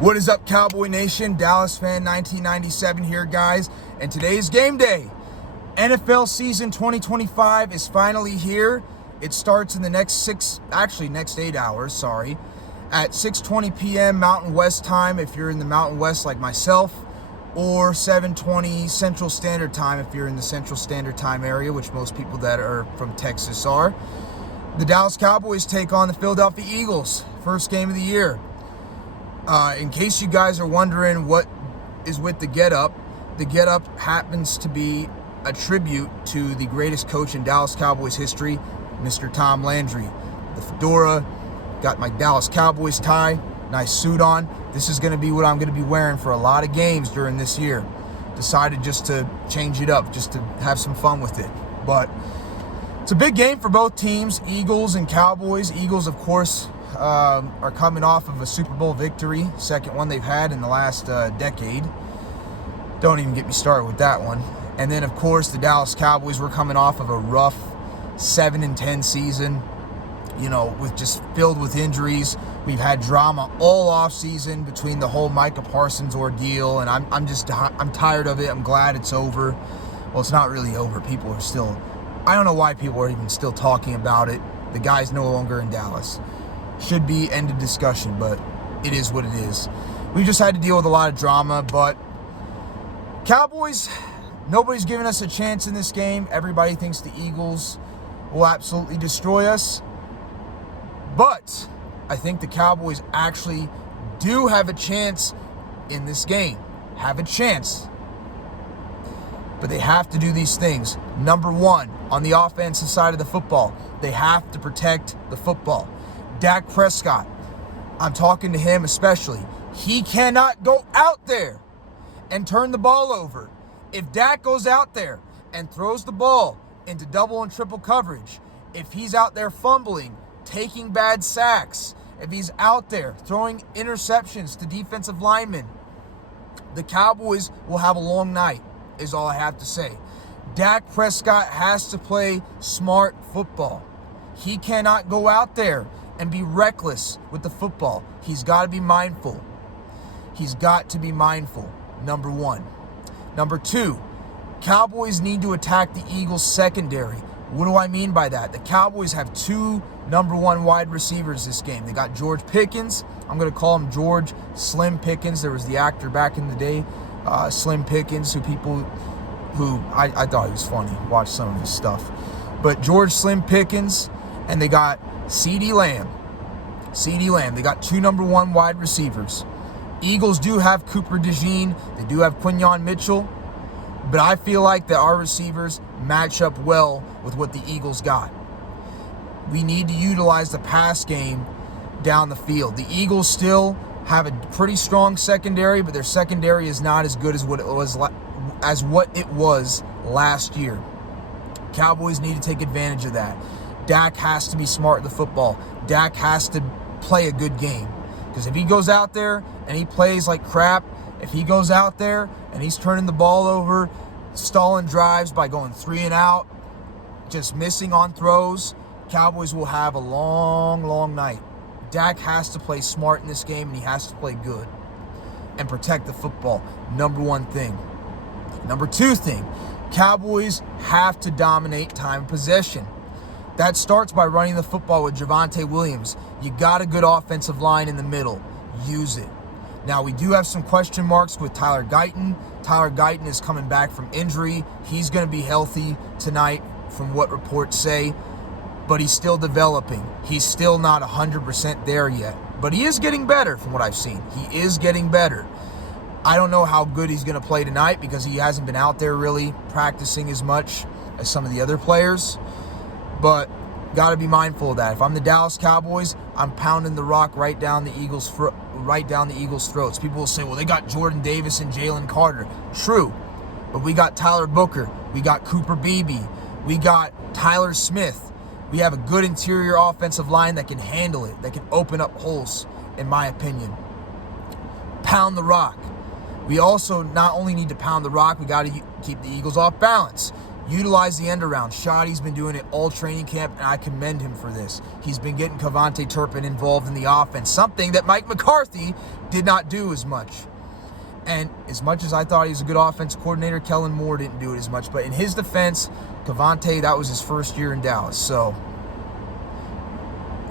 What is up, Cowboy Nation? Dallas fan 1997 here, guys. And today's game day. NFL season 2025 is finally here. It starts in the next 8 hours, at 6:20 p.m. Mountain West time if you're in the Mountain West like myself, or 7:20 Central Standard Time if you're in the Central Standard Time area, which most people that are from Texas are. The Dallas Cowboys take on the Philadelphia Eagles. First game of the year. In case you guys are wondering what is with the get-up happens to be a tribute to the greatest coach in Dallas Cowboys history, Mr. Tom Landry. The fedora, got my Dallas Cowboys tie, nice suit on. This is going to be what I'm going to be wearing for a lot of games during this year. Decided just to change it up, just to have some fun with it. But it's a big game for both teams, Eagles and Cowboys. Eagles, of course, are coming off of a Super Bowl victory, second one they've had in the last decade. Don't even get me started with that one. And then, of course, the Dallas Cowboys were coming off of a rough 7-10 season, with just filled with injuries. We've had drama all off season between the whole Micah Parsons ordeal, and I'm tired of it. I'm glad it's over. Well, it's not really over. People are still, I don't know why people are even still talking about it. The guy's no longer in Dallas. Should be end of discussion, but it is what it is. We've just had to deal with a lot of drama, but Cowboys, nobody's giving us a chance in this game. Everybody thinks the Eagles will absolutely destroy us. But I think the Cowboys actually do have a chance in this game. Have a chance. But they have to do these things. Number one, on the offensive side of the football, they have to protect the football. Dak Prescott, I'm talking to him especially. He cannot go out there and turn the ball over. If Dak goes out there and throws the ball into double and triple coverage, if he's out there fumbling, taking bad sacks, if he's out there throwing interceptions to defensive linemen, the Cowboys will have a long night, is all I have to say. Dak Prescott has to play smart football. He cannot go out there and be reckless with the football. He's got to be mindful. He's got to be mindful, number one. Number two, Cowboys need to attack the Eagles' secondary. What do I mean by that? The Cowboys have two number one wide receivers this game. They got George Pickens. I'm going to call him George Slim Pickens. There was the actor back in the day, Slim Pickens, who I thought he was funny. Watch some of his stuff. But George Slim Pickens, and they got CeeDee Lamb. They got two number one wide receivers. Eagles do have Cooper DeJean. They do have Quinyon Mitchell. But I feel like that our receivers match up well with what the Eagles got. We need to utilize the pass game down the field. The Eagles still have a pretty strong secondary, but their secondary is not as good as what it was last year. Cowboys need to take advantage of that. Dak has to be smart with the football. Dak has to play a good game. Because if he goes out there and he plays like crap, if he goes out there and he's turning the ball over, stalling drives by going 3 and out, just missing on throws, Cowboys will have a long, long night. Dak has to play smart in this game, and he has to play good and protect the football. Number one thing. Number two thing, Cowboys have to dominate time of possession. That starts by running the football with Javonte Williams. You got a good offensive line in the middle. Use it. Now, we do have some question marks with Tyler Guyton. Tyler Guyton is coming back from injury. He's going to be healthy tonight from what reports say, but he's still developing. He's still not 100% there yet, but he is getting better from what I've seen. He is getting better. I don't know how good he's going to play tonight because he hasn't been out there really practicing as much as some of the other players. But got to be mindful of that. If I'm the Dallas Cowboys, I'm pounding the rock right down the Eagles' throats. People will say, well, they got Jordan Davis and Jalen Carter. True, but we got Tyler Booker. We got Cooper Beebe. We got Tyler Smith. We have a good interior offensive line that can handle it, that can open up holes, in my opinion. Pound the rock. We also not only need to pound the rock, we got to keep the Eagles off balance. Utilize the end around. Shoddy's been doing it all training camp, and I commend him for this. He's been getting Cavante Turpin involved in the offense, something that Mike McCarthy did not do as much. And as much as I thought he was a good offense coordinator, Kellen Moore didn't do it as much. But in his defense, Cavante, that was his first year in Dallas. So,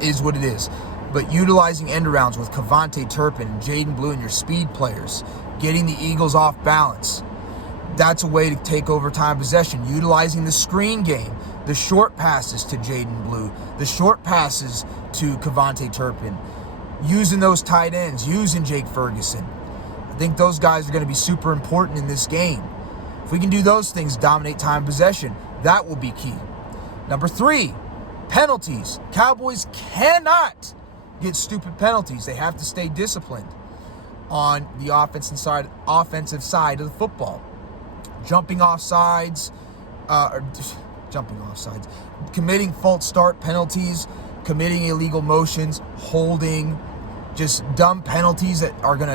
is what it is. But utilizing end arounds with Cavante Turpin and Jaden Blue and your speed players, getting the Eagles off balance, that's a way to take over time possession. Utilizing the screen game, the short passes to Jaden Blue, the short passes to Cavante Turpin, using those tight ends, using Jake Ferguson. I think those guys are going to be super important in this game. If we can do those things, dominate time possession, that will be key. Number 3, penalties. Cowboys cannot get stupid penalties. They have to stay disciplined on the offensive side of the football. Jumping off sides, committing false start penalties, committing illegal motions, holding, just dumb penalties that are going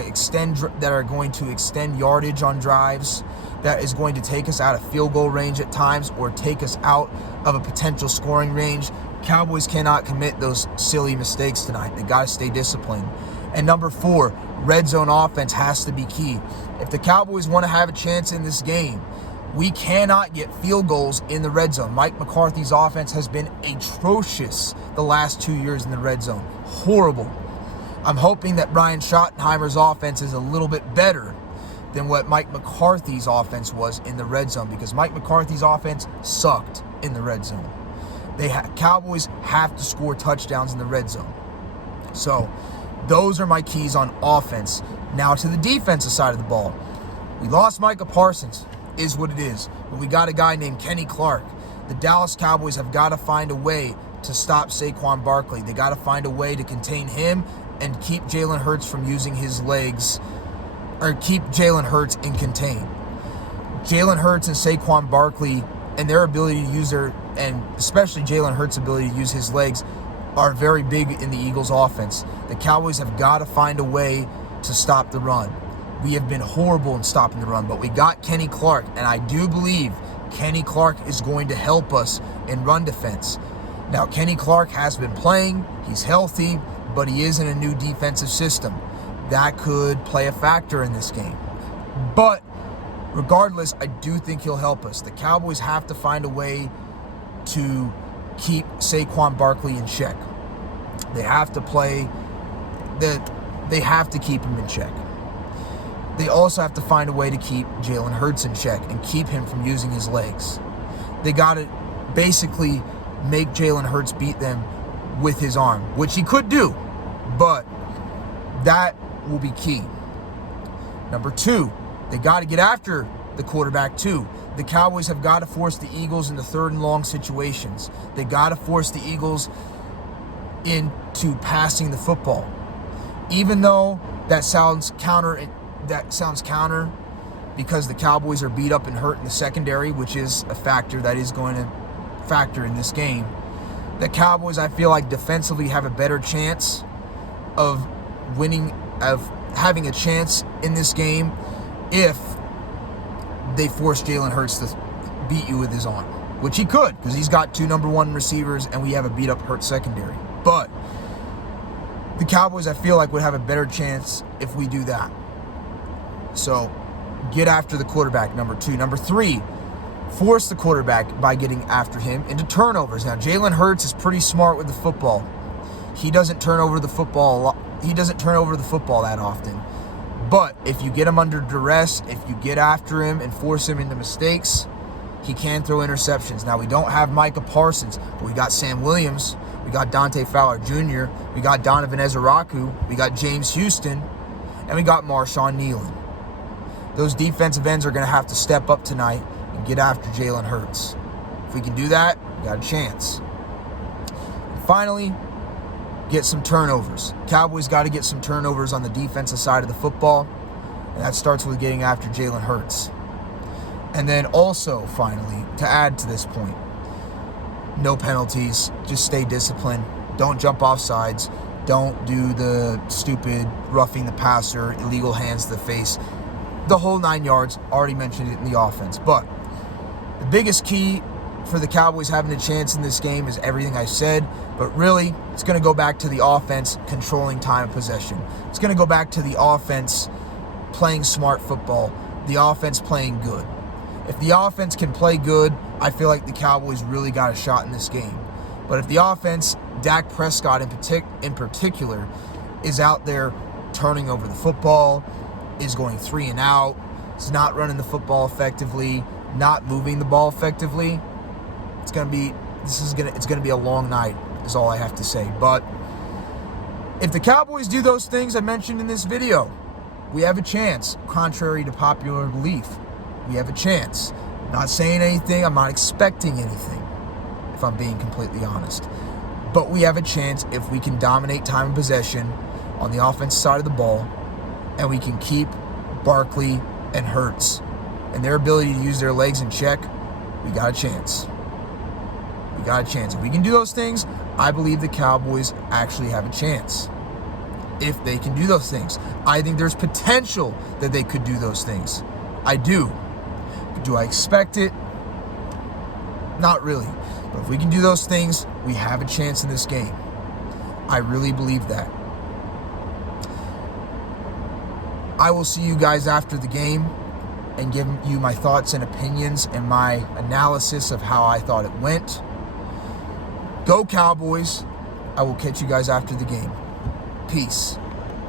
to extend yardage on drives, that is going to take us out of field goal range at times or take us out of a potential scoring range. Cowboys cannot commit those silly mistakes tonight. They got to stay disciplined. And number 4, red zone offense has to be key. If the Cowboys want to have a chance in this game, we cannot get field goals in the red zone. Mike McCarthy's offense has been atrocious the last 2 years in the red zone. Horrible. I'm hoping that Brian Schottenheimer's offense is a little bit better than what Mike McCarthy's offense was in the red zone, because Mike McCarthy's offense sucked in the red zone. Cowboys have to score touchdowns in the red zone. So those are my keys on offense. Now to the defensive side of the ball. We lost Micah Parsons, is what it is. But we got a guy named Kenny Clark. The Dallas Cowboys have got to find a way to stop Saquon Barkley. They got to find a way to contain him and keep Jalen Hurts from using his legs, or keep Jalen Hurts in contain. Jalen Hurts and Saquon Barkley and their ability to use and especially Jalen Hurts' ability to use his legs are very big in the Eagles' offense. The Cowboys have got to find a way to stop the run. We have been horrible in stopping the run, but we got Kenny Clark, and I do believe Kenny Clark is going to help us in run defense. Now, Kenny Clark has been playing. He's healthy, but he is in a new defensive system. That could play a factor in this game. But regardless, I do think he'll help us. The Cowboys have to find a way to keep Saquon Barkley in check. They have to keep him in check. They also have to find a way to keep Jalen Hurts in check and keep him from using his legs. They got to basically make Jalen Hurts beat them with his arm, which he could do, but that will be key. Number 2, they got to get after the quarterback too. The Cowboys have got to force the Eagles into 3rd and long situations. They got to force the Eagles into passing the football. Even though that sounds counter because the Cowboys are beat up and hurt in the secondary, which is a factor that is going to factor in this game. The Cowboys, I feel like, defensively have a better chance of having a chance in this game if they force Jalen Hurts to beat you with his arm, which he could, because he's got 2 number 1 receivers and we have a beat up hurt secondary. But the Cowboys, I feel like, would have a better chance if we do that. So get after the quarterback, number 2. Number 3, force the quarterback by getting after him into turnovers. Now, Jalen Hurts is pretty smart with the football. He doesn't turn over the football a lot. He doesn't turn over the football that often. But if you get him under duress, if you get after him and force him into mistakes, he can throw interceptions. Now, we don't have Micah Parsons, but we got Sam Williams, we got Dante Fowler Jr., we got Donovan Ezeraku, we got James Houston, and we got Marshawn Nealon. Those defensive ends are going to have to step up tonight and get after Jalen Hurts. If we can do that, we got a chance. And finally, get some turnovers. Cowboys got to get some turnovers on the defensive side of the football, and that starts with getting after Jalen Hurts. And then also, finally, to add to this point, no penalties, just stay disciplined, don't jump off sides, don't do the stupid roughing the passer, illegal hands to the face, the whole 9 yards. Already mentioned it in the offense. But the biggest key for the Cowboys having a chance in this game is everything I said, but really, it's going to go back to the offense controlling time of possession. It's going to go back to the offense playing smart football, the offense playing good. If the offense can play good, I feel like the Cowboys really got a shot in this game. But if the offense, Dak Prescott in particular, is out there turning over the football, is going 3 and out, is not running the football effectively, not moving the ball effectively, it's gonna be a long night, is all I have to say. But if the Cowboys do those things I mentioned in this video, we have a chance. Contrary to popular belief, we have a chance. I'm not saying anything, I'm not expecting anything, if I'm being completely honest. But we have a chance if we can dominate time of possession on the offensive side of the ball, and we can keep Barkley and Hurts and their ability to use their legs in check. We got a chance. We got a chance. If we can do those things, I believe the Cowboys actually have a chance. If they can do those things, I think there's potential that they could do those things. I do. Do I expect it? Not really. But if we can do those things, we have a chance in this game. I really believe that. I will see you guys after the game and give you my thoughts and opinions and my analysis of how I thought it went. Go Cowboys. I will catch you guys after the game. Peace.